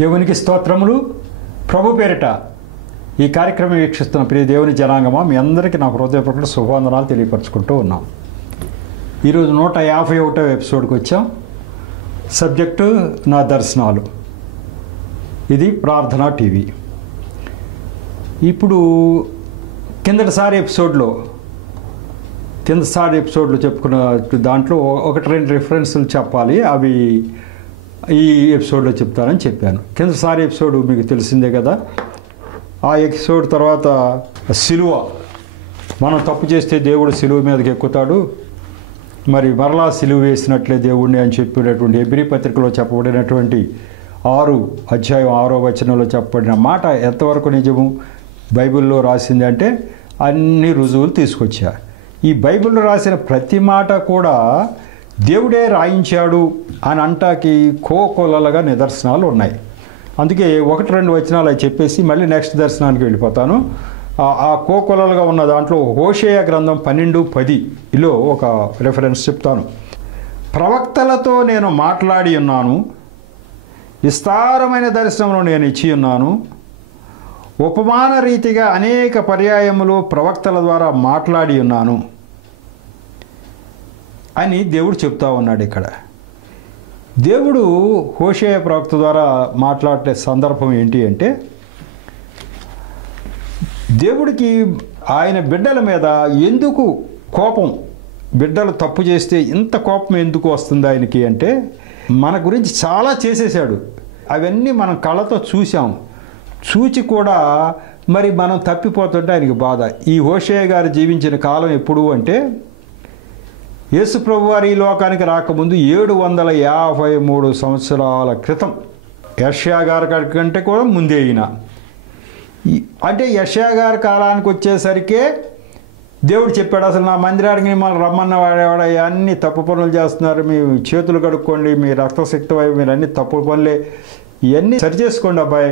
దేవునికి స్తోత్రములు. ప్రభు పేరిట ఈ కార్యక్రమం వీక్షిస్తున్న ప్రియ దేవుని జనాంగమా, మీ అందరికీ నా హృదయపూర్వక శుభవందనాలు తెలియపరచుకుంటూ ఉన్నాం. ఈరోజు 151వ ఎపిసోడ్కి వచ్చాం. సబ్జెక్టు నా దర్శనాలు. ఇది ప్రార్థనా టీవీ. ఇప్పుడు కిందటిసారి ఎపిసోడ్లో చెప్పుకున్న దాంట్లో ఒకటి రెండు రిఫరెన్సులు చెప్పాలి. అవి ఈ ఎపిసోడ్లో చెప్తానని చెప్పాను. కిందసారి ఎపిసోడ్ మీకు తెలిసిందే కదా. ఆ ఎపిసోడ్ తర్వాత సిలువ, మనం తప్పు చేస్తే దేవుడు సిలువ మీదకి ఎక్కుతాడు, మరి మరలా సిలువ వేసినట్లే దేవుడిని అని చెప్పినటువంటి హెబ్రీ పత్రికలో చెప్పబడినటువంటి 6 అధ్యాయం 6వ వచనంలో చెప్పబడిన మాట ఎంతవరకు నిజము, బైబిల్లో రాసింది అంటే అన్ని రుజువులు తీసుకొచ్చా. ఈ బైబిల్లో రాసిన ప్రతి మాట కూడా దేవుడే రాయించాడు అని అంటాకి కోకొల్లలుగా నిదర్శనాలు ఉన్నాయి. అందుకే 1-2 వచనాలు అవి చెప్పేసి మళ్ళీ నెక్స్ట్ దర్శనానికి వెళ్ళిపోతాను. ఆ కోకొల్లలుగా ఉన్న దాంట్లో హోషేయ గ్రంథం 12:10లో ఒక రెఫరెన్స్ చెప్తాను. ప్రవక్తలతో నేను మాట్లాడి ఉన్నాను, విస్తారమైన దర్శనమును నేను ఇచ్చి ఉన్నాను, ఉపమాన రీతిగా అనేక పర్యాయములు ప్రవక్తల ద్వారా మాట్లాడి ఉన్నాను అని దేవుడు చెప్తా ఉన్నాడు. ఇక్కడ దేవుడు హోషేయ ప్రవక్త ద్వారా మాట్లాడే సందర్భం ఏంటి అంటే, దేవుడికి ఆయన బిడ్డల మీద ఎందుకు కోపం, బిడ్డలు తప్పు చేస్తే ఇంత కోపం ఎందుకు వస్తుంది ఆయనకి అంటే, మన గురించి చాలా చేసేసాడు. అవన్నీ మనం కళ్ళతో చూసాం. చూచి కూడా మరి మనం తప్పిపోతుంటే ఆయనకి బాధ. ఈ హోషేయ గారు జీవించిన కాలం ఎప్పుడు అంటే, యేసు ప్రభు వారి ఈ లోకానికి రాకముందు 753 సంవత్సరాల క్రితం. యెషయా గారి కంటే కూడా ముందే ఈయన. అంటే యెషయా గారి కాలానికి వచ్చేసరికే దేవుడు చెప్పాడు, అసలు నా మందిరానికి మిమ్మల్ని రమ్మన్న వాడేవాడు, అన్ని తప్పు పనులు చేస్తున్నారు, మీ చేతులు కడుక్కోండి, మీ రక్తశక్తి వైపు మీరు అన్ని తప్పు పనులే, ఇవన్నీ సరి చేసుకోండి అబ్బాయి,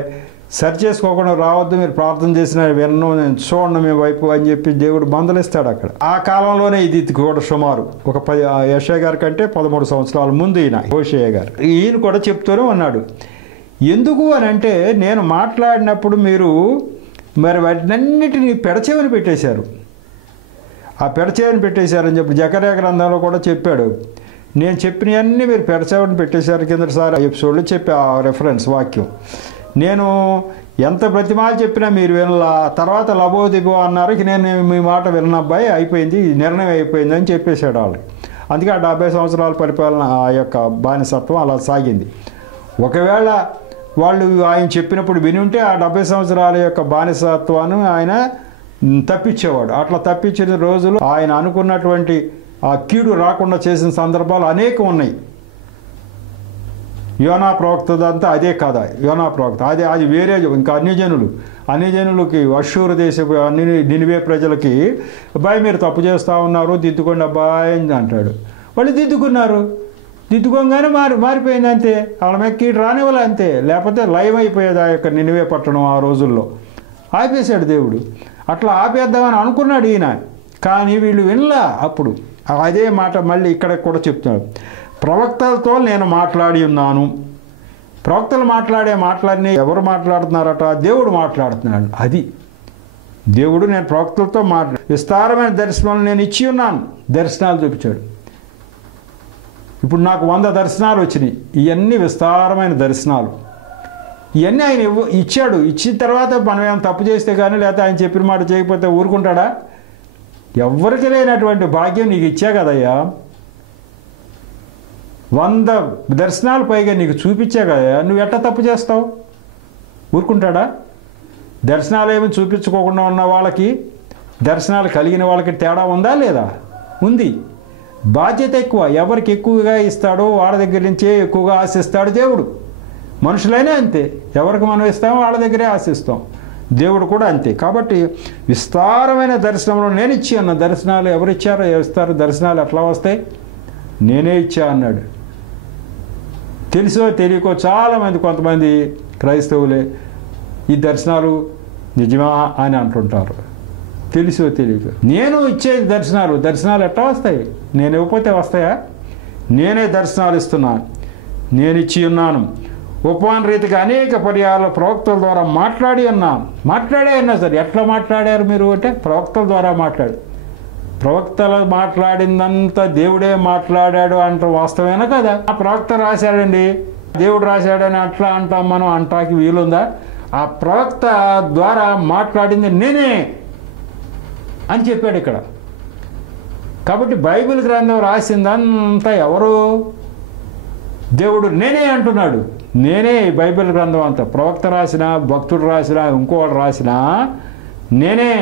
సరి చేసుకోకుండా రావద్దు, మీరు ప్రార్థన చేసిన విన్ను నేను చూడండి మీ వైపు అని చెప్పి దేవుడు బంధలిస్తాడు అక్కడ. ఆ కాలంలోనే ఇది కూడా సుమారు ఒక యెషయా గారి కంటే 13 సంవత్సరాల ముందు ఈయన హోషేయ గారు. ఈయన కూడా చెప్తూనే ఉన్నాడు. ఎందుకు అని అంటే, నేను మాట్లాడినప్పుడు మీరు మరి వాటినన్నిటినీ పెడచెవిని పెట్టేశారు, ఆ పెడచెవిని పెట్టేశారని చెప్పి జకర్యా గ్రంథంలో కూడా చెప్పాడు. నేను చెప్పినవన్నీ మీరు పెడచెవిని పెట్టేశారు. కిందసారి ఎపిసోడ్లో చెప్పి ఆ రెఫరెన్స్ వాక్యం. నేను ఎంత ప్రతిమాలు చెప్పినా మీరు వినలా, తర్వాత లబోదిబో అన్నారు, నేను మీ మాట విన్న అబ్బాయి, అయిపోయింది, నిర్ణయం అయిపోయింది అని చెప్పేశాడు వాళ్ళకి. అందుకే ఆ 70 సంవత్సరాల పరిపాలన, ఆ యొక్క బానిసత్వం అలా సాగింది. ఒకవేళ వాళ్ళు ఆయన చెప్పినప్పుడు విని ఉంటే ఆ 70 సంవత్సరాల యొక్క బానిసత్వాన్ని ఆయన తప్పించేవాడు. అట్లా తప్పించిన రోజులు ఆయన అనుకున్నటువంటి ఆ కీడు రాకుండా చేసిన సందర్భాలు అనేకం ఉన్నాయి. యోనా ప్రవక్తదంతా అదే కదా, యోనా ప్రవక్త అది వేరే. ఇంకా అన్యజనులకి అష్షూరు దేశపు నినివే ప్రజలకి, అబ్బాయి మీరు తప్పు చేస్తూ ఉన్నారు, దిద్దుకోండి అబ్బాయి అని అంటాడు. వాళ్ళు దిద్దుకోగానే మారిపోయింది అంతే. వాళ్ళ మీద కీడు రానివ్వాలి అంతే, లేకపోతే లైవ్ అయిపోయేది ఆ యొక్క నినివే పట్టణం. ఆ రోజుల్లో ఆపేశాడు దేవుడు. అట్లా ఆపేద్దామని అనుకున్నాడు ఈయన, కానీ వీళ్ళు వినలా. అప్పుడు అదే మాట మళ్ళీ ఇక్కడ కూడా చెప్తున్నాడు. ప్రవక్తలతో నేను మాట్లాడి ఉన్నాను. ప్రవక్తలు మాట్లాడిన ఎవరు మాట్లాడుతున్నారట? దేవుడు మాట్లాడుతున్నాడు. అది దేవుడు, నేను ప్రవక్తలతో విస్తారమైన దర్శనాలు నేను ఇచ్చి ఉన్నాను. దర్శనాలు చూపించాడు. ఇప్పుడు నాకు 100 దర్శనాలు వచ్చినాయి. ఇవన్నీ విస్తారమైన దర్శనాలు. ఇవన్నీ ఆయన ఇచ్చాడు. ఇచ్చిన తర్వాత మనం ఏమైనా తప్పు చేస్తే కానీ, లేకపోతే ఆయన చెప్పిన మాట చేయకపోతే ఊరుకుంటాడా? ఎవరికి లేనటువంటి భాగ్యం నీకు ఇచ్చా కదయ్యా. 100 దర్శనాలు పైగా నీకు చూపించా కదా, నువ్వు ఎట్లా తప్పు చేస్తావు? ఊరుకుంటాడా? దర్శనాలు ఏమి చూపించుకోకుండా ఉన్న వాళ్ళకి, దర్శనాలు కలిగిన వాళ్ళకి తేడా ఉందా లేదా? ఉంది. బాధ్యత ఎక్కువ. ఎవరికి ఎక్కువగా ఇస్తాడో వాళ్ళ దగ్గర నుంచే ఎక్కువగా ఆశిస్తాడు దేవుడు. మనుషులైనా అంతే, ఎవరికి మనం ఇస్తామో వాళ్ళ దగ్గరే ఆశిస్తాం. దేవుడు కూడా అంతే. కాబట్టి విస్తారమైన దర్శనంలో నేను ఇచ్చి అన్న దర్శనాలు ఎవరిచ్చారో ఇస్తారు. దర్శనాలు ఎట్లా వస్తాయి? నేనే ఇచ్చా అన్నాడు. తెలుసో తెలియకో చాలామంది, కొంతమంది క్రైస్తవులే ఈ దర్శనాలు నిజమా అని అంటుంటారు. తెలుసో తెలియక. నేను ఇచ్చే దర్శనాలు ఎట్లా వస్తాయి? నేను ఇవ్వకపోతే వస్తాయా? నేనే దర్శనాలు ఇస్తున్నాను, నేను ఇచ్చి ఉన్నాను. ఉపమాన రీతిగా అనేక పర్యాలు ప్రవక్తల ద్వారా మాట్లాడి అన్నా సరే ఎట్లా మాట్లాడారు మీరు అంటే ప్రవక్తల ద్వారా ప్రవక్తలు మాట్లాడిందంతా దేవుడే మాట్లాడాడు అంటే వాస్తవేనా కదా? ఆ ప్రవక్త రాశాడండి, దేవుడు రాశాడని అట్లా అంటాం మనం, అంటాకి వీలుందా? ఆ ప్రవక్త ద్వారా మాట్లాడింది నేనే అని చెప్పాడు ఇక్కడ. కాబట్టి బైబిల్ గ్రంథం రాసిందంతా ఎవరు? దేవుడు నేనే అంటున్నాడు. నేనే బైబిల్ గ్రంథం అంతా, ప్రవక్త రాసినా, భక్తుడు రాసినా, ఇంకోటి రాసినా నేనే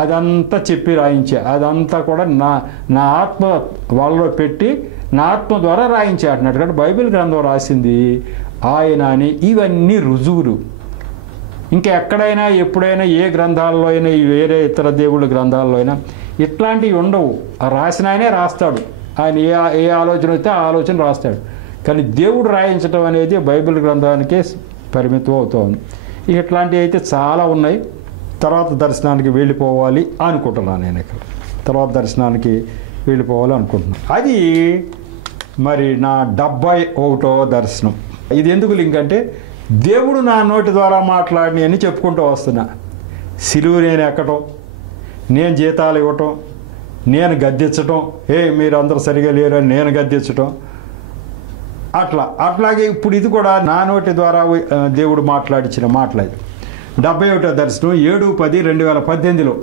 అదంతా చెప్పి రాయించా. అదంతా కూడా నా ఆత్మ వాళ్ళలో పెట్టి నా ఆత్మ ద్వారా రాయించే అంటున్నాడు. కాబట్టి బైబిల్ గ్రంథం రాసింది ఆయన అని ఇవన్నీ రుజువులు. ఇంకా ఎక్కడైనా ఎప్పుడైనా ఏ గ్రంథాల్లో అయినా వేరే ఇతర దేవుళ్ళ గ్రంథాల్లో అయినా ఇట్లాంటివి ఉండవు. ఆ రాసిన ఆయనే రాస్తాడు. ఆయన ఏ ఆలోచన అయితే ఆ ఆలోచన రాస్తాడు. కానీ దేవుడు రాయించడం అనేది బైబిల్ గ్రంథానికే పరిమితం అవుతుంది. ఇట్లాంటివి అయితే చాలా ఉన్నాయి. తర్వాత దర్శనానికి వెళ్ళిపోవాలి అనుకుంటున్నాను నేను. ఇక్కడ తర్వాత దర్శనానికి వెళ్ళిపోవాలి అనుకుంటున్నాను. అది మరి నా 71వ దర్శనం. ఇది ఎందుకు లింక్ అంటే దేవుడు నా నోటి ద్వారా మాట్లాడిని అని చెప్పుకుంటూ వస్తున్నా. సిలువు నేను ఎక్కటం, నేను జీతాలు ఇవ్వటం, నేను గద్దించటం, మీరు అందరూ సరిగా లేరు అని నేను గద్దించటం, అట్లాగే ఇప్పుడు ఇది కూడా నా నోటి ద్వారా దేవుడు మాట్లాడించిన మాట్లాడి 71వ దర్శనం 7/10/2018లో,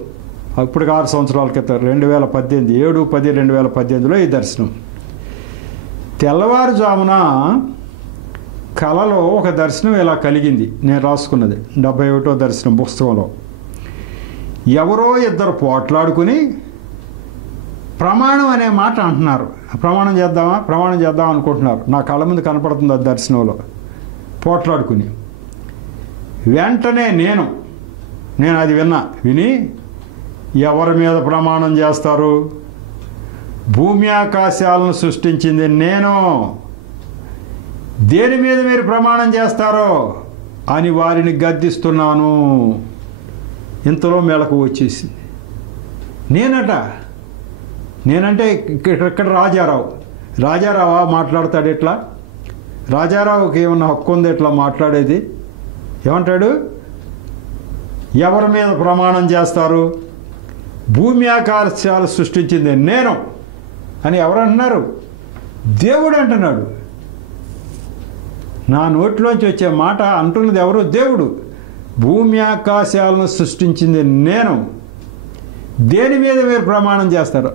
ఇప్పటికి 6 సంవత్సరాల క్రితం 2018 7/10/2018లో ఈ దర్శనం. తెల్లవారుజామున కలలో ఒక దర్శనం ఇలా కలిగింది. నేను రాసుకున్నది 71వ దర్శనం పుస్తకంలో. ఎవరో ఇద్దరు పోట్లాడుకుని ప్రమాణం అనే మాట అంటున్నారు. ప్రమాణం చేద్దాం అనుకుంటున్నారు. నా కళ్ళ ముందు కనపడుతుంది ఆ దర్శనంలో పోట్లాడుకుని. వెంటనే నేను అది విని ఎవరి మీద ప్రమాణం చేస్తారు? భూమి ఆకాశాలను సృష్టించింది నేను, దేని మీద మీరు ప్రమాణం చేస్తారో అని వారిని గద్దిస్తున్నాను. ఇంతలో మెలకు వచ్చేసింది. నేనంటే ఇక్కడ రాజారావా మాట్లాడతాడు ఇట్లా? రాజారావుకి ఏమన్నా హక్కు ఉంది ఇట్లా మాట్లాడేది? ఏమంటాడు? ఎవరి మీద ప్రమాణం చేస్తారు? భూమి ఆకాశాలు సృష్టించింది నేను అని ఎవరు అంటున్నారు? దేవుడు అంటున్నాడు. నా నోట్లోంచి వచ్చే మాట అంటున్నది ఎవరు? దేవుడు. భూమి ఆకాశాలను సృష్టించింది నేను, దేని మీద మీరు ప్రమాణం చేస్తారు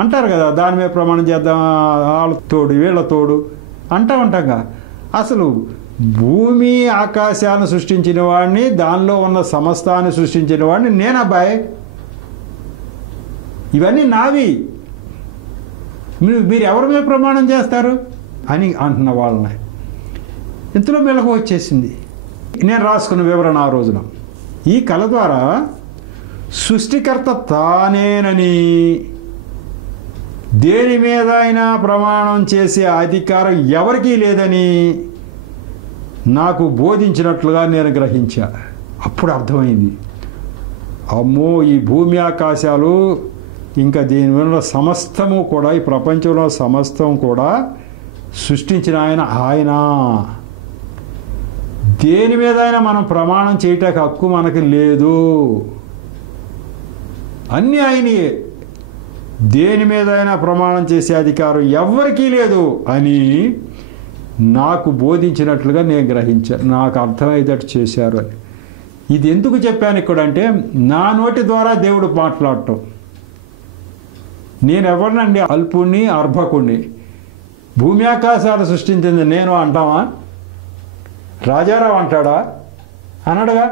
అంటారు కదా. దాని మీద ప్రమాణం చేద్దాం, వాళ్ళ తోడు వీళ్ళ తోడు ఉంటాంగా. అసలు భూమి ఆకాశాలను సృష్టించిన వాడిని, దానిలో ఉన్న సమస్తాన్ని సృష్టించిన వాడిని నేనబ్బాయి. ఇవన్నీ నావి, మీరు ఎవరి మీద ప్రమాణం చేస్తారు అని అంటున్న వాళ్ళని. ఇంతలో మెలకు వచ్చేసింది. నేను రాసుకున్న వివరణ ఆ రోజున. ఈ కళ ద్వారా సృష్టికర్త తానేనని, దేని మీద అయినా ప్రమాణం చేసే అధికారం ఎవరికీ లేదని నాకు బోధించినట్లుగా నేను గ్రహించా. అప్పుడు అర్థమైంది, అమ్మో, ఈ భూమి ఆకాశాలు ఇంకా దీని మీద సమస్తము కూడా, ఈ ప్రపంచంలో సమస్తం కూడా సృష్టించిన ఆయన. దేని మీద అయినా మనం ప్రమాణం చేయటానికి హక్కు మనకు లేదు. అన్నీ ఆయనయే. దేని మీద అయినా ప్రమాణం చేసే అధికారం ఎవరికీ లేదు అని నాకు బోధించినట్లుగా నేను గ్రహించాను. నాకు అర్థమయ్యేటట్టు చేశారు అని. ఇది ఎందుకు చెప్పాను ఇక్కడ అంటే, నా నోటి ద్వారా దేవుడు మాట్లాడటం. నేను ఎవరినండి? అల్పుణ్ణి, అర్భకుణ్ణి. భూమి ఆకాశాలు సృష్టించింది నేను అంటావా? రాజారావు అంటాడా? అనడుగా.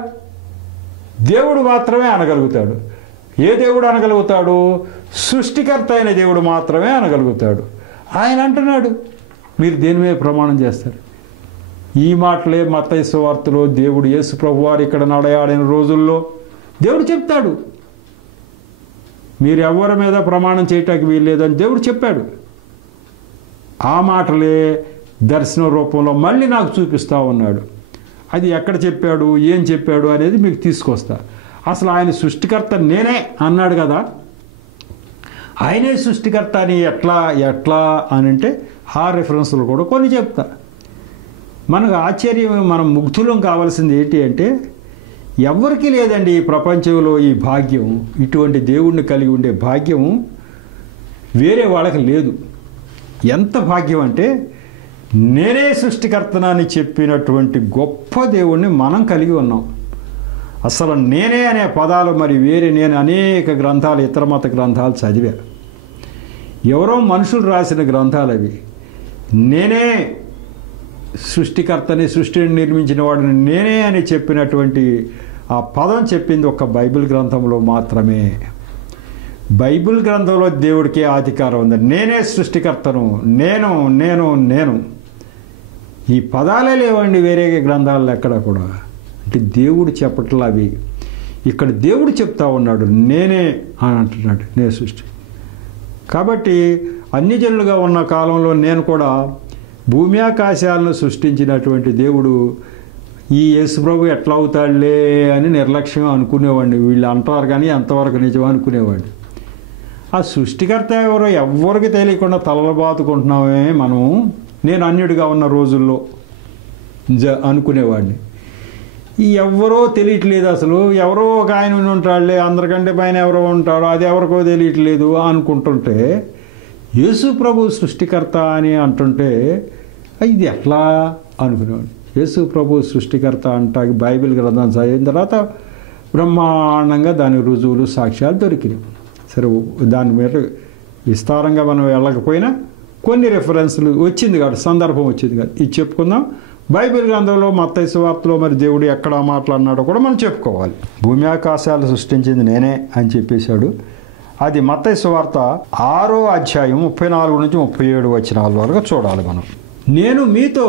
దేవుడు మాత్రమే అనగలుగుతాడు. ఏ దేవుడు అనగలుగుతాడు? సృష్టికర్త అయిన దేవుడు మాత్రమే అనగలుగుతాడు. ఆయన అంటున్నాడు, మీరు దేని మీద ప్రమాణం చేస్తారు? ఈ మాటలే మత్తయి సువార్తలో దేవుడు యేసు ప్రభువారు ఇక్కడ నడయాడిన రోజుల్లో దేవుడు చెప్తాడు. మీరు ఎవరి మీద ప్రమాణం చేయటానికి వీల్లేదని దేవుడు చెప్పాడు. ఆ మాటలే దర్శన రూపంలో మళ్ళీ నాకు చూపిస్తా ఉన్నాడు. అది ఎక్కడ చెప్పాడు, ఏం చెప్పాడు అనేది మీకు తీసుకొస్తా. అసలు ఆయన సృష్టికర్త నేనే అన్నాడు కదా. ఆయనే సృష్టికర్త అని ఎట్లా అని అంటే ఆ రిఫరెన్స్లు కూడా కొన్ని చెప్తా. మనకు ఆశ్చర్యం, మనం ముగ్ధులం కావాల్సింది ఏంటి అంటే, ఎవరికీ లేదండి ఈ ప్రపంచంలో ఈ భాగ్యం, ఇటువంటి దేవుణ్ణి కలిగి ఉండే భాగ్యం వేరే వాళ్ళకి లేదు. ఎంత భాగ్యం అంటే, నేనే సృష్టికర్తనని చెప్పినటువంటి గొప్ప దేవుణ్ణి మనం కలిగి ఉన్నాం. అసలు నేనే అనే పదాలు మరి వేరే, నేను అనేక గ్రంథాలు, ఇతర మత గ్రంథాలు చదివా. ఎవరో మనుషులు రాసిన గ్రంథాలు అవి. నేనే సృష్టికర్తని, సృష్టిని నిర్మించిన వాడిని నేనే అని చెప్పినటువంటి ఆ పదం చెప్పింది ఒక్క బైబిల్ గ్రంథంలో మాత్రమే. బైబిల్ గ్రంథంలో దేవుడికి అధికారం ఉంది. నేనే సృష్టికర్తను, నేను నేను నేను ఈ పదాలే లేవండి వేరే గ్రంథాల్లో ఎక్కడ కూడా. అంటే దేవుడు చెప్పట్లా అవి. ఇక్కడ దేవుడు చెప్తా ఉన్నాడు నేనే అని అంటున్నాడు, నేను సృష్టి. కాబట్టి అన్ని జనులుగా ఉన్న కాలంలో నేను కూడా భూమి ఆకాశాలను సృష్టించినటువంటి దేవుడు ఈ యేసుప్రభు ఎట్లా అవుతాడులే అని నిర్లక్ష్యంగా అనుకునేవాడిని. వీళ్ళు అంటారు కానీ ఎంతవరకు నిజం అనుకునేవాడిని. ఆ సృష్టికర్త ఎవరో ఎవ్వరికి తెలియకుండా తలబాతుకుంటున్నామే మనం, నేను అన్యుడిగా ఉన్న రోజుల్లో అనుకునేవాడిని. ఈ ఎవరో తెలియట్లేదు, అసలు ఎవరో ఒక ఆయన ఉంటాడులే, అందరికంటే పైన ఎవరో ఉంటాడో అది ఎవరికో తెలియట్లేదు అనుకుంటుంటే, యేసు ప్రభు సృష్టికర్త అని అంటుంటే ఇది ఎట్లా అనుకునేవాడు. యేసు ప్రభు సృష్టికర్త అంటా బైబిల్ గ్రంథం చదివిన తర్వాత బ్రహ్మాండంగా దాని రుజువులు, సాక్ష్యాలు దొరికినాయి. సరే, దాని మీద విస్తారంగా మనం వెళ్ళకపోయినా కొన్ని రెఫరెన్స్లు వచ్చింది కాదు, సందర్భం వచ్చింది కాదు, ఇది చెప్పుకుందాం. బైబిల్ గ్రంథంలో మత్తయి సువార్తలో మరి దేవుడు ఎక్కడ మాట్లాడినాడో కూడా మనం చెప్పుకోవాలి. భూమి ఆకాశాలు సృష్టించింది నేనే అని చెప్పేశాడు. అది మత్తయి సువార్త 6వ అధ్యాయం 34 నుంచి 37 వచనాల వరకు చూడాలి మనం. నేను మీతో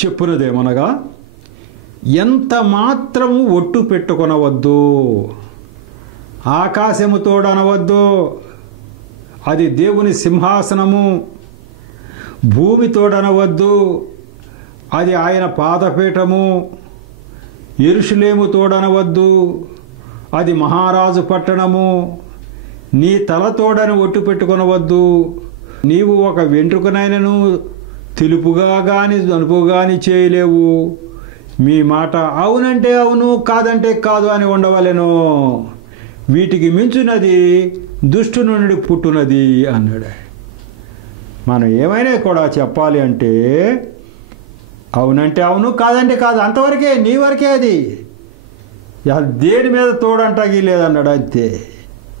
చెప్పున్నదేమనగా, ఎంత మాత్రము ఒట్టు పెట్టుకొనవద్దు, ఆకాశము తోడనవద్దు, అది దేవుని సింహాసనము, భూమి తోడనవద్దు, అది ఆయన పాదపీఠము, యెరూషలేము తోడనవద్దు, అది మహారాజు పట్టణము, నీ తల తోడని ఒట్టు పెట్టుకొనవద్దు, నీవు ఒక వెంట్రుకనైనను తెలుపుగా కానీ నలుపుగా కానీ చేయలేవు, మీ మాట అవునంటే అవును కాదంటే కాదు అని ఉండవలెను, వీటికి మించున్నది దుష్టు నుండి పుట్టునది అన్నాడు. మనం ఏమైనా కూడా చెప్పాలి అంటే అవునంటే అవును కాదంటే కాదు, అంతవరకే, నీ వరకే. అది దేని మీద తోడు అంటాకి లేదన్నాడు. అంతే,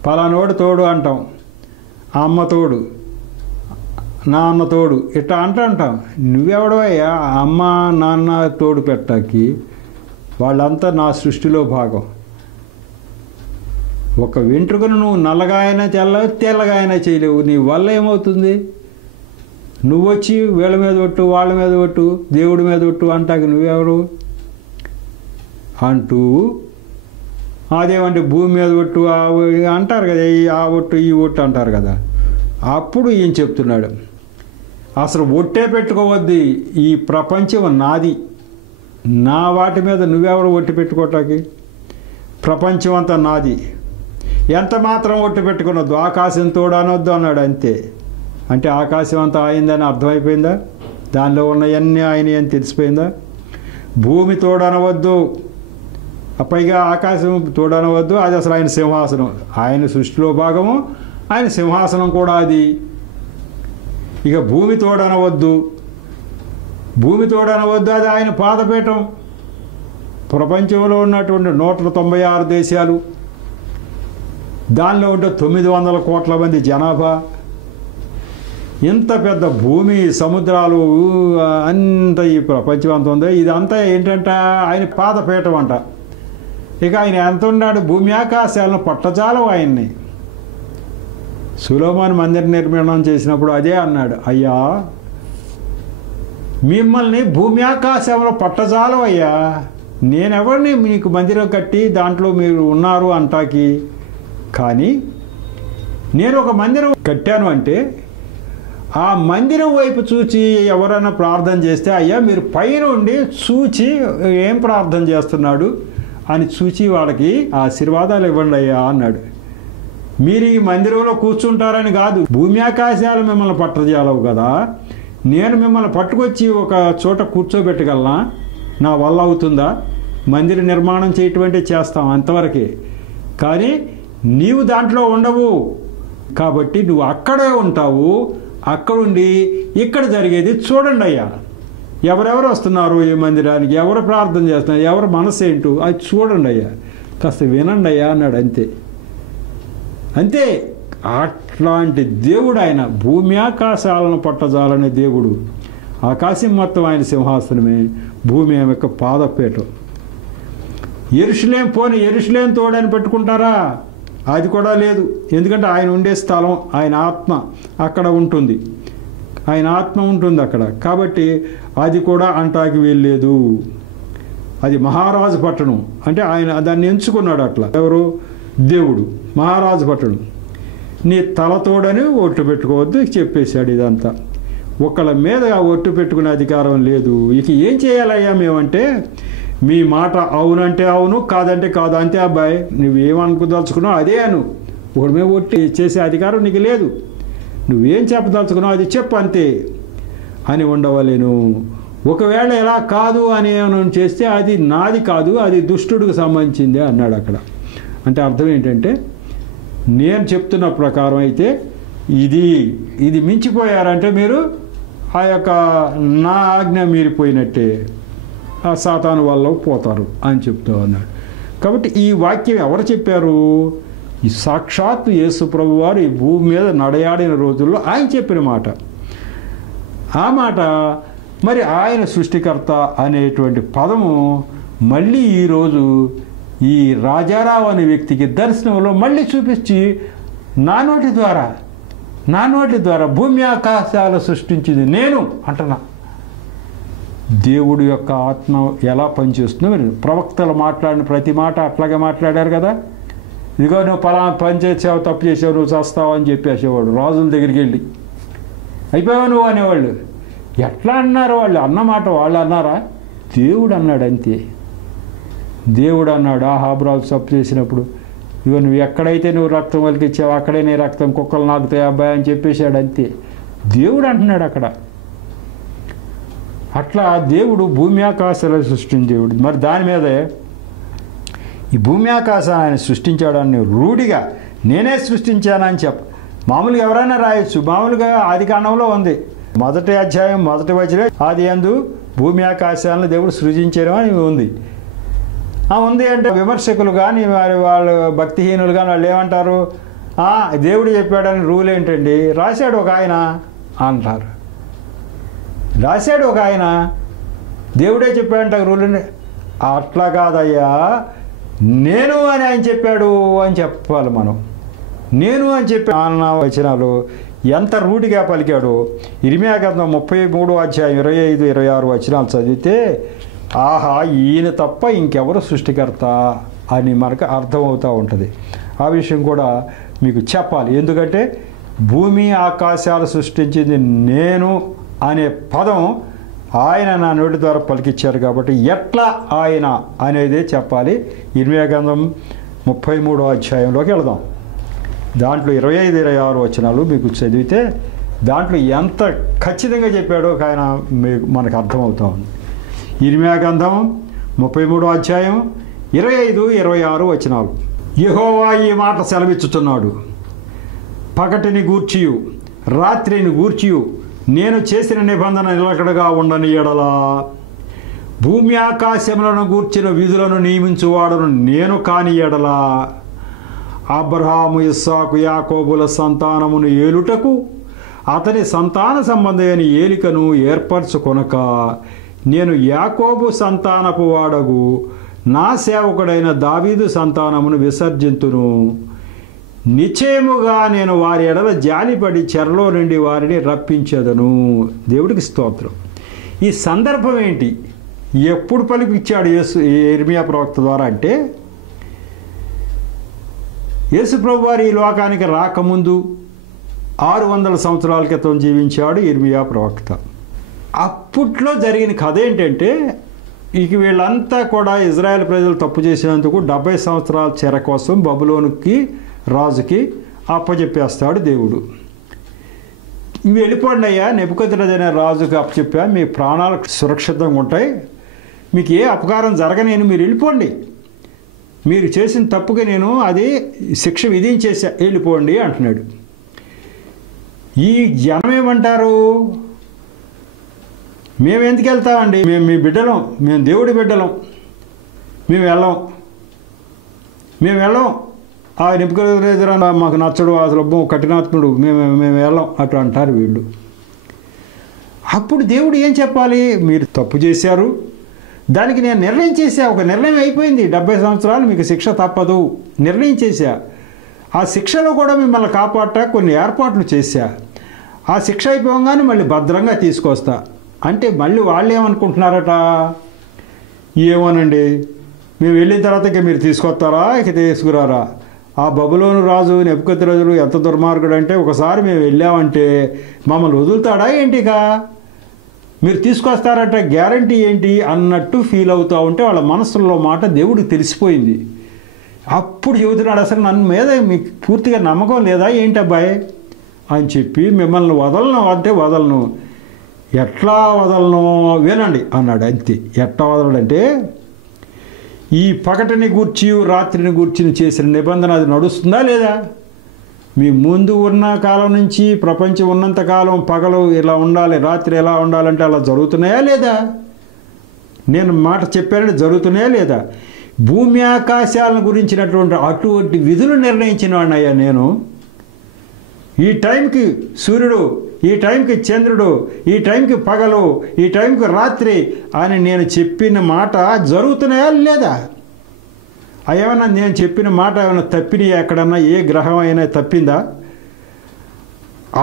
పలానోడు తోడు అంటాం, అమ్మ తోడు, నాన్న తోడు, ఇట్లా అంటాం. నువ్వెవడవయ్యా అమ్మ నాన్న తోడు పెట్టాకి? వాళ్ళంతా నా సృష్టిలో భాగం. ఒక వెంట్రుకను నువ్వు నల్లగా అయినా తెల్లగా అయినా చేయలేవు. నీ వల్ల ఏమవుతుంది? నువ్వొచ్చి వీళ్ళ మీద ఒట్టు, వాళ్ళ మీద ఒట్టు, దేవుడి మీద ఒట్టు అంటాక నువ్వెవరు అంటూ, అదేమంటే భూమి మీద ఒట్టు అంటారు కదా, ఆ ఒట్టు ఈ ఒట్టు అంటారు కదా. అప్పుడు ఈయన చెప్తున్నాడు, అసలు ఒట్టే పెట్టుకోవద్దు, ఈ ప్రపంచం నాది, నా వాటి మీద నువ్వెవరు ఒట్టి పెట్టుకోవటానికి? ప్రపంచం అంతా నాది, ఎంత మాత్రం ఒట్టు పెట్టుకున్నద్దు, ఆకాశం తోడు అనొద్దు అన్నాడు. అంతే. అంటే ఆకాశం అంతా అయిందని అర్థమైపోయిందా? దానిలో ఉన్నవన్నీ ఆయన అని తెలిసిపోయిందా? భూమి తోడనవద్దు, పైగా ఆకాశం తోడనవద్దు, అది అసలు ఆయన సింహాసనం, ఆయన సృష్టిలో భాగము, ఆయన సింహాసనం కూడా అది. ఇక భూమి తోడనవద్దు, అది ఆయన పాదపీఠం. ప్రపంచంలో ఉన్నటువంటి 196 దేశాలు, దానిలో ఉంటే 900 కోట్ల మంది జనాభా, ఇంత పెద్ద భూమి, సముద్రాలు, అంత ఈ ప్రపంచం అంత ఉందో, ఇదంతా ఏంటంట ఆయన పాదపీఠం అంట. ఇక ఆయన ఎంత ఉన్నాడు? భూమి ఆకాశాలను పట్టజాలం ఆయన్ని. సొలొమోను మందిర నిర్మాణం చేసినప్పుడు అదే అన్నాడు, అయ్యా మిమ్మల్ని భూమి ఆకాశంలో పట్టజాలం అయ్యా, నేనెవరిని మీకు మందిరం కట్టి దాంట్లో మీరు ఉన్నారు అంటాకి? కానీ నేను ఒక మందిరం కట్టాను అంటే ఆ మందిరం వైపు చూచి ఎవరైనా ప్రార్థన చేస్తే, అయ్యా మీరు పైనుండి చూచి ఏం ప్రార్థన చేస్తున్నాడు అని చూచి వాళ్ళకి ఆశీర్వాదాలు ఇవ్వండి అయ్యా అన్నాడు. మీరు ఈ మందిరంలో కూర్చుంటారని కాదు, భూమి ఆకాశాలు మిమ్మల్ని పట్టజాలవు కదా, నేను మిమ్మల్ని పట్టుకొచ్చి ఒక చోట కూర్చోబెట్టగలనా? నా వల్ల అవుతుందా? మందిర నిర్మాణం చేయటువంటి చేస్తాం అంతవరకే, కానీ నీవు దాంట్లో ఉండవు. కాబట్టి నువ్వు అక్కడే ఉంటావు. అక్కడుండి ఇక్కడ జరిగేది చూడండి అయ్యా. ఎవరెవరు వస్తున్నారు ఈ మందిరానికి, ఎవరు ప్రార్థన చేస్తున్నారు, ఎవరు మనసు ఏంటో అది చూడండి అయ్యా, కాస్త వినండి అయ్యా అన్నాడు. అంతే అంతే. అట్లాంటి దేవుడు ఆయన. భూమి ఆకాశాలను పట్టజాలనే దేవుడు. ఆకాశం మొత్తం ఆయన సింహాసనమే, భూమి ఆమె యొక్క పాదపీఠం. యెరూషలేం పోని యెరూషలేం తోడని పెట్టుకుంటారా? అది కూడా లేదు. ఎందుకంటే ఆయన ఉండే స్థలం, ఆయన ఆత్మ అక్కడ ఉంటుంది, ఆయన ఆత్మ ఉంటుంది అక్కడ. కాబట్టి అది కూడా అంటాకి వెళ్ళలేదు. అది మహారాజు పట్టణం. అంటే ఆయన దాన్ని ఎంచుకున్నాడు అట్లా. ఎవరు? దేవుడు. మహారాజు పట్టణం. నీ తలతోడని ఒట్టు పెట్టుకోవద్దు చెప్పేశాడు. ఇదంతా ఒకళ్ళ మీద ఒట్టు పెట్టుకునే అధికారం లేదు. ఇక ఏం చేయాలయ్యా మేమంటే, మీ మాట అవునంటే అవును, కాదంటే కాదు, అంతే అబ్బాయి. నువ్వేమనుకోదలుచుకున్నావు అదే అను. ఒకటి మీద ఒట్టి చేసే అధికారం నీకు లేదు. నువ్వేం చెప్పదలుచుకున్నావు అది చెప్పు అంతే అని ఉండవలేను. ఒకవేళ ఎలా కాదు అని చేస్తే అది నాది కాదు, అది దుష్టుడికి సంబంధించిందే అన్నాడు అక్కడ. అంటే అర్థం ఏంటంటే, నేను చెప్తున్న ప్రకారం అయితే ఇది మించిపోయారంటే మీరు ఆ యొక్క నా ఆజ్ఞ మీరిపోయినట్టే, ఆ సాతాను వల్ల పోతారు అని చెప్తూ ఉన్నాడు. కాబట్టి ఈ వాక్యం ఎవరు చెప్పారు? ఈ సాక్షాత్తు యేసు ప్రభువారు ఈ భూమి మీద నడయాడిన రోజుల్లో ఆయన చెప్పిన మాట. ఆ మాట మరి ఆయన సృష్టికర్త అనేటువంటి పదము మళ్ళీ ఈరోజు ఈ రాజారావు అనే వ్యక్తికి దర్శనంలో మళ్ళీ చూపించి నా నోటి ద్వారా భూమి ఆకాశాలు సృష్టించింది నేను అంటున్నా. దేవుడు యొక్క ఆత్మ ఎలా పనిచేస్తుందో మీరు ప్రవక్తలు మాట్లాడిన ప్రతి మాట అట్లాగే మాట్లాడారు కదా. ఇదిగో నువ్వు పలానా పని చేసావు, తప్పు చేసావు, నువ్వు చేస్తావు అని చెప్పేసేవాడు. రాజుల దగ్గరికి వెళ్ళి అయిపోయావు నువ్వు అనేవాళ్ళు. ఎట్లా అన్నారు వాళ్ళు? అన్నమాట వాళ్ళు అన్నారా? దేవుడు అన్నాడు అంతే. దేవుడు అన్నాడు ఆహాబురాజు తప్పు చేసినప్పుడు, ఇగో నువ్వు ఎక్కడైతే నువ్వు రక్తం వలికిచ్చావు అక్కడే నీ రక్తం కుక్కలు నాకుతాయి అబ్బాయి అని చెప్పేశాడు అంతే. దేవుడు అంటున్నాడు అక్కడ. అట్లా దేవుడు భూమి ఆకాశాలు సృష్టించిన దేవుడు. మరి దాని మీదే ఈ భూమి ఆకాశాన్ని ఆయన సృష్టించాడని రూఢిగా నేనే సృష్టించానని మామూలుగా ఎవరైనా రాయొచ్చు. మామూలుగా ఆది కాండంలో ఉంది, 1వ అధ్యాయం 1వ వచనం, ఆది యందు భూమి ఆకాశాలను దేవుడు సృజించారు అని ఉంది. ఉంది అంటే విమర్శకులు కానీ వాళ్ళు భక్తిహీనులు కానీ వాళ్ళు ఏమంటారు? దేవుడు చెప్పాడని రూల్ ఏంటండి? రాశాడు ఒక ఆయన అంటారు. రాశాడు ఒక ఆయన, దేవుడే చెప్పాడంట రూల్. అట్లా కాదయ్యా, నేను అని ఆయన చెప్పాడు అని చెప్పాలి మనం. నేను అని చెప్పి అన్న వచనాలు ఎంత రూఢిగా పలికాడు. ఇర్మియా గ్రంథం 33వ అధ్యాయం 25, 26 వచనాలు చదివితే ఆహా ఈయన తప్ప ఇంకెవరు సృష్టికర్త అని మనకు అర్థమవుతూ ఉంటుంది. ఆ విషయం కూడా మీకు చెప్పాలి. ఎందుకంటే భూమి ఆకాశాలు సృష్టించింది నేను అనే పదం ఆయన నా నోటి ద్వారా పలికిచ్చారు. కాబట్టి ఎట్లా ఆయన అనేదే చెప్పాలి. ఇర్మియా గ్రంథం 33వ అధ్యాయంలోకి వెళదాం. దాంట్లో 25, 26 వచనాలు మీకు చదివితే దాంట్లో ఎంత ఖచ్చితంగా చెప్పాడో ఆయన మనకు అర్థమవుతా ఉంది. ఇర్మియా గ్రంథం 33వ అధ్యాయం 25, 26 వచనాలు. యెహోవా ఈ మాట సెలవిచ్చుచున్నాడు, పగటిని గూర్చియు రాత్రిని గూర్చియు నేను చేసిన నిబంధన నిలకడగా ఉండని ఎడలా భూమి ఆకాశములను గూర్చిన విధులను నియమించువాడను నేను కాని ఎడలా అబ్రహాము, ఇస్సాకు, యాకోబుల సంతానమును ఏలుటకు అతని సంతాన సంబంధమైన ఏలికను ఏర్పరచుకొనక నేను యాకోబు సంతానపు వాడగు నా సేవకుడైన దావీదు సంతానమును విసర్జింతును. నిశ్చయముగా నేను వారి ఎడల జాలిపడి చెరలో నుండి వారిని రప్పించదను. దేవుడికి స్తోత్రం. ఈ సందర్భం ఏంటి? ఎప్పుడు పలికిచ్చాడు ఇర్మియా ప్రవక్త ద్వారా అంటే, యేసు ప్రభువారు ఈ లోకానికి రాకముందు 600 సంవత్సరాల క్రితం జీవించాడు ఇర్మియా ప్రవక్త. అప్పట్లో జరిగిన కథ ఏంటంటే, ఇక వీళ్ళంతా కూడా ఇజ్రాయెల్ ప్రజలు తప్పు చేసినందుకు 70 సంవత్సరాల చెర కోసం బబులోనుకి రాజుకి అప్పచెప్పేస్తాడు దేవుడు. ఇవి వెళ్ళిపోండి అయ్యా, నెబుకద్నెజరు రాజుకు అప్పచెప్పా, మీ ప్రాణాలు సురక్షితంగా ఉంటాయి, మీకు ఏ అపకారం జరగనేను, మీరు వెళ్ళిపోండి, మీరు చేసిన తప్పుగా నేను అది శిక్ష విధించేసా, వెళ్ళిపోండి అంటున్నాడు. ఈ జనం ఏమంటారు? మేము ఎందుకు వెళ్తామండి, మేము మీ బిడ్డలం, మేము దేవుడి బిడ్డలం, మేము వెళ్ళం, ఆ నెబుకద్నెజరు మాకు నచ్చడు, అసలు కఠినాత్ముడు, మేము వెళ్ళం అటు అంటారు వీళ్ళు. అప్పుడు దేవుడు ఏం చెప్పాలి? మీరు తప్పు చేశారు, దానికి నేను నిర్ణయం చేశా, ఒక నిర్ణయం అయిపోయింది, 70 సంవత్సరాలు మీకు శిక్ష తప్పదు నిర్ణయం చేశా. ఆ శిక్షలో కూడా మిమ్మల్ని కాపాడటా కొన్ని ఏర్పాట్లు చేశా. ఆ శిక్ష అయిపోగానే మళ్ళీ భద్రంగా తీసుకొస్తా అంటే మళ్ళీ వాళ్ళు ఏమనుకుంటున్నారట? ఏమోనండి, మేము వెళ్ళిన తర్వాత ఇక మీరు తీసుకొస్తారా, ఇక తీసుకురారా? ఆ బబులోను రాజు నెబుకద్నెజరు ఎంత దుర్మార్గుడు అంటే, ఒకసారి మేము వెళ్ళామంటే మమ్మల్ని వదులుతాడా ఏంటిక, మీరు తీసుకొస్తారంట గ్యారంటీ ఏంటి అన్నట్టు ఫీల్ అవుతూ ఉంటే వాళ్ళ మనసులో మాట దేవుడికి తెలిసిపోయింది. అప్పుడు చెబుతున్నాడు, అసలు నన్ను మీద మీకు పూర్తిగా నమ్మకం లేదా ఏంటి అబ్బాయి అని చెప్పి, మిమ్మల్ని వదలను అంటే వదలను, ఎట్లా వదలను వినండి అన్నాడు. అంతే. ఎట్లా వదలడంటే, ఈ పగటిని గూర్చి రాత్రిని గూర్చి చేసిన నిబంధన అది నడుస్తుందా లేదా? మీ ముందు ఉన్న కాలం నుంచి ప్రపంచం ఉన్నంత కాలం పగలు ఇలా ఉండాలి, రాత్రి ఎలా ఉండాలంటే అలా జరుగుతున్నాయా లేదా? నేను మాట చెప్పానంటే జరుగుతున్నాయా లేదా? భూమి ఆకాశాలను గురించినటువంటి అటువంటి విధులు నిర్ణయించిన వాడినయ్యా నేను. ఈ టైంకి సూర్యుడు, ఈ టైంకి చంద్రుడు, ఈ టైంకి పగలు, ఈ టైంకి రాత్రి అని నేను చెప్పిన మాట జరుగుతున్నాయా లేదా? ఏమన్నా నేను చెప్పిన మాట ఏమైనా తప్పినాయి? ఎక్కడన్నా ఏ గ్రహం అయినా తప్పిందా?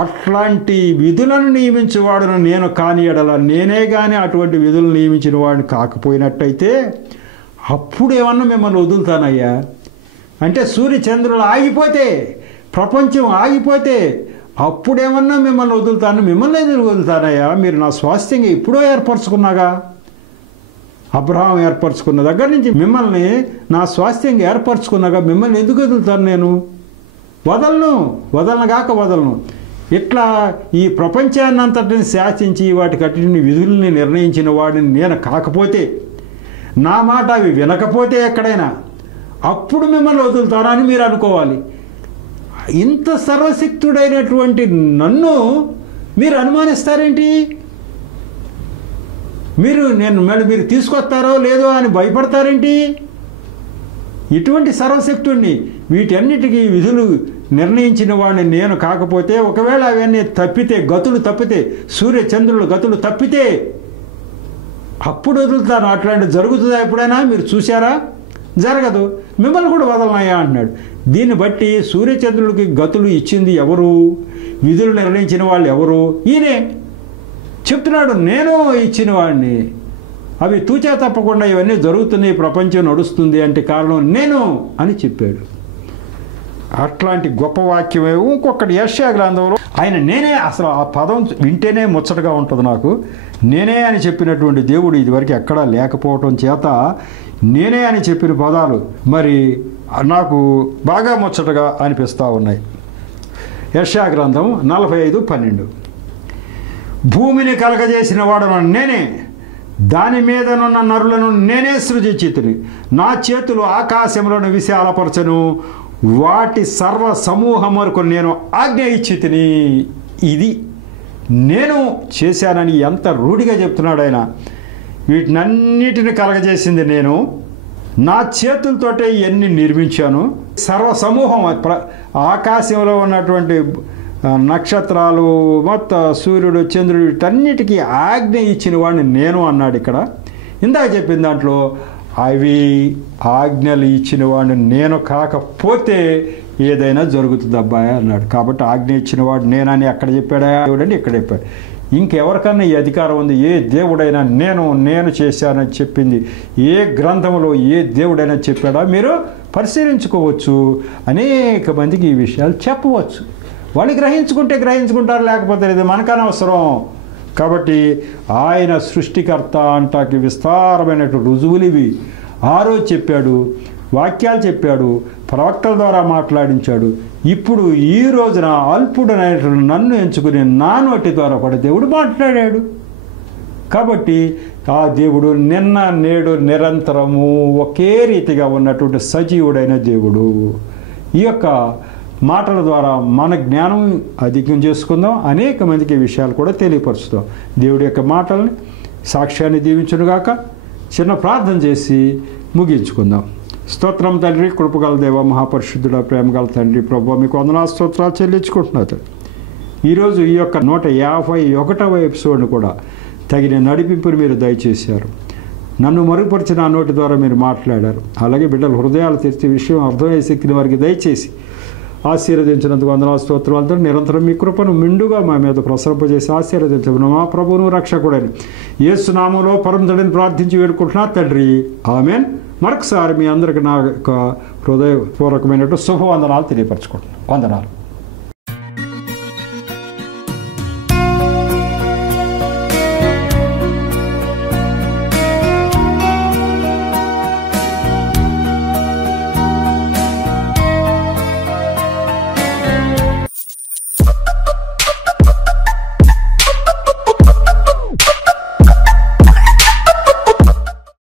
అట్లాంటి విధులను నియమించేవాడును నేను కాని ఎడల, నేనే కానీ అటువంటి విధులు నియమించిన వాడిని కాకపోయినట్టయితే అప్పుడు ఏమన్నా మిమ్మల్ని వదులుతానయ్యా. అంటే సూర్య చంద్రులు ఆగిపోతే, ప్రపంచం ఆగిపోతే అప్పుడేమన్నా మిమ్మల్ని వదులుతాను. మిమ్మల్ని ఎదురు వదులుతానయ్యా, మీరు నా స్వాస్థ్యంగా ఎప్పుడో ఏర్పరచుకున్నాగా, అబ్రహాం ఏర్పరచుకున్న దగ్గర నుంచి మిమ్మల్ని నా స్వాస్థ్యంగా ఏర్పరచుకున్నాగా, మిమ్మల్ని ఎందుకు వదులుతాను నేను? వదలను. ఇట్లా ఈ ప్రపంచాన్ని అంతటిని శాసించి వాటికన్నిటిని విధుల్ని నిర్ణయించిన వాడిని నేను కాకపోతే, నా మాట అవి వినకపోతే ఎక్కడైనా, అప్పుడు మిమ్మల్ని వదులుతానని మీరు అనుకోవాలి. ఇంత సర్వశక్తుడైనటువంటి నన్ను మీరు అనుమానిస్తారేంటి? మీరు తీసుకొస్తారో లేదో అని భయపడతారేంటి? ఇటువంటి సర్వశక్తుడిని, వీటన్నిటికీ విధులు నిర్ణయించిన వాడిని నేను కాకపోతే, ఒకవేళ అవన్నీ తప్పితే, గతులు తప్పితే, సూర్య చంద్రులు గతులు తప్పితే అప్పుడు వదులుతాను. అట్లాంటి జరుగుతుందా ఎప్పుడైనా? మీరు చూశారా? జరగదు. మిమ్మల్ని కూడా వదలనాయా అంటున్నాడు. దీన్ని బట్టి సూర్యచంద్రుడికి గతులు ఇచ్చింది ఎవరు? విధులు నిర్ణయించిన వాళ్ళు ఎవరు? ఈయనే చెప్తున్నాడు, నేను ఇచ్చిన వాడిని. అవి తూచా తప్పకుండా ఇవన్నీ జరుగుతున్నాయి, ప్రపంచం నడుస్తుంది అంటే కారణం నేను అని చెప్పాడు. అట్లాంటి గొప్ప వాక్యమే ఇంకొకటి యెషయా గ్రంథంలో ఆయన నేనే, అసలు ఆ పదం వింటేనే ముచ్చటగా ఉంటుంది నాకు. నేనే అని చెప్పినటువంటి దేవుడు ఇదివరకు ఎక్కడా లేకపోవటం చేత నేనే అని చెప్పిన పదాలు మరి నాకు బాగా ముచ్చటగా అనిపిస్తూ ఉన్నాయి. యెషయా గ్రంథం 45:12. భూమిని కలగజేసిన వాడును నేనే, దాని మీదనున్న నరులను నేనే సృజించితిని, నా చేతులు ఆకాశములను విశాలపరచను, వాటి సర్వ సమూహం వరకు నేను ఆజ్ఞ ఇచ్చి తిని. ఇది నేను చేశానని ఎంత రూఢిగా చెప్తున్నాడు ఆయన. వీటినన్నిటిని కలగజేసింది నేను, నా చేతులతోటే ఇవన్నీ నిర్మించాను. సర్వ సమూహం, ఆకాశంలో ఉన్నటువంటి నక్షత్రాలు, మొత్తం సూర్యుడు చంద్రుడు, వీటన్నిటికీ ఆజ్ఞ ఇచ్చిన వాడిని నేను అన్నాడు ఇక్కడ. ఇందాక చెప్పిన దాంట్లో అవి ఆజ్ఞలు ఇచ్చిన వాడిని నేను కాకపోతే ఏదైనా జరుగుతుంది అబ్బాయి అన్నాడు. కాబట్టి ఆజ్ఞ ఇచ్చిన వాడు నేనని అక్కడ చెప్పాడా దేవుడని ఇక్కడ చెప్పాడు. ఇంకెవరికన్నా ఈ అధికారం ఉంది? ఏ దేవుడైనా నేను చేశానని చెప్పింది ఏ గ్రంథంలో ఏ దేవుడైనా చెప్పాడా? మీరు పరిశీలించుకోవచ్చు. అనేక మందికి ఈ విషయాలు చెప్పవచ్చు. వాళ్ళు గ్రహించుకుంటే గ్రహించుకుంటారు, లేకపోతే ఇది మనకనవసరం. కాబట్టి ఆయన సృష్టికర్త అంటాకి విస్తారమైనటువంటి రుజువులు ఇవి. ఆ రోజు చెప్పాడు, వాక్యాలు చెప్పాడు, ప్రవక్తల ద్వారా మాట్లాడించాడు. ఇప్పుడు ఈ రోజున అల్పుడనైన నన్ను ఎంచుకుని నా నోటి ద్వారా కూడా దేవుడు మాట్లాడాడు. కాబట్టి ఆ దేవుడు నిన్న నేడు నిరంతరము ఒకే రీతిగా ఉన్నటువంటి సజీవుడైన దేవుడు. ఈ యొక్క మాటల ద్వారా మన జ్ఞానం అధికం చేసుకుందాం, అనేక మందికి విషయాలు కూడా తెలియపరుచుదాం. దేవుడి యొక్క మాటల్ని సాక్ష్యాన్ని దీవించునుగాక. చిన్న ప్రార్థన చేసి ముగించుకుందాం. స్తోత్రం తండ్రి, కృపగల దేవ, మహాపరిశుద్ధుడ, ప్రేమగల తండ్రి, ప్రభువా మీకు వందనాలు స్తోత్రాలు చెల్లించుకుంటున్నారు. ఈరోజు ఈ యొక్క 151వ ఎపిసోడ్ను కూడా తగిన నడిపింపుని మీరు దయచేశారు. నన్ను మరుగుపరిచిన ఆ నోటి ద్వారా మీరు మాట్లాడారు. అలాగే బిడ్డల హృదయాలు తెరిచే విషయం అర్థమయ్యే శక్తిని వారికి దయచేసి ఆశీర్వదించినందుకు వందనాలు స్తోత్రాలతో నిరంతరం మీ కృపను మిండుగా మా మీద ప్రసరింపజేసి ఆశీర్వదించమని మా ప్రభువును రక్షకుడని యేసు నామములో పరమతండ్రిని ప్రార్థించి వేడుకుంటున్నా తండ్రి, ఆమేన్. మరొకసారి మీ అందరికి నా యొక్క హృదయపూర్వకమైనటువంటి శుభవందనాలు తెలియపరచుకుంటున్నాను. వందనాలు.